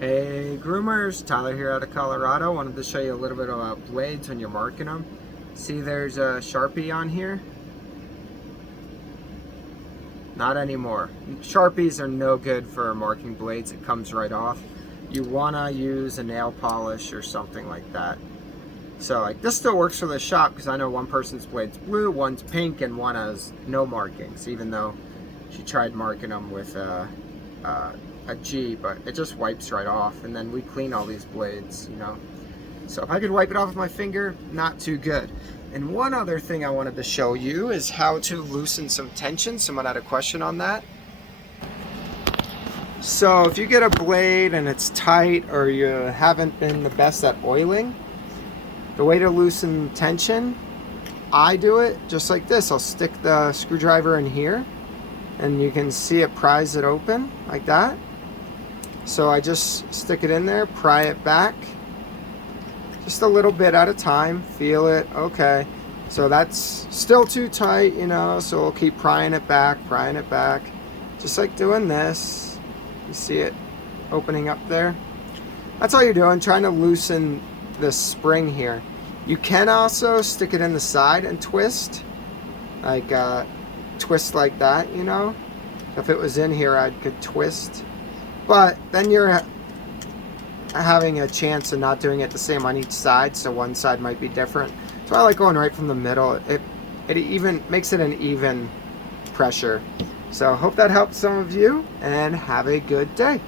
Hey groomers, Tyler here out of Colorado. Wanted to show you a little bit about blades when you're marking them. See there's a Sharpie on here? Not anymore. Sharpies are no good for marking blades. It comes right off. You want to use a nail polish or something like that. So like this still works for the shop because I know one person's blade's blue, one's pink, and one has no markings, even though she tried marking them with a G, but it just wipes right off, and then we clean all these blades, you know. So if I could wipe it off with my finger, not too good. And one other thing I wanted to show you is how to loosen some tension. Someone had a question on that. So if you get a blade and it's tight or you haven't been the best at oiling, the way to loosen tension, I do it just like this. I'll stick the screwdriver in here and you can see it pries it open like that. So I just stick it in there, pry it back, just a little bit at a time, feel it, okay. So that's still too tight, you know, so we'll keep prying it back, just like doing this. You see it opening up there? That's all you're doing, trying to loosen the spring here. You can also stick it in the side and twist, like twist like that, you know. If it was in here, I could twist. But then you're having a chance of not doing it the same on each side, so one side might be different. So I like going right from the middle. It even makes it an even pressure. So hope that helps some of you, and have a good day.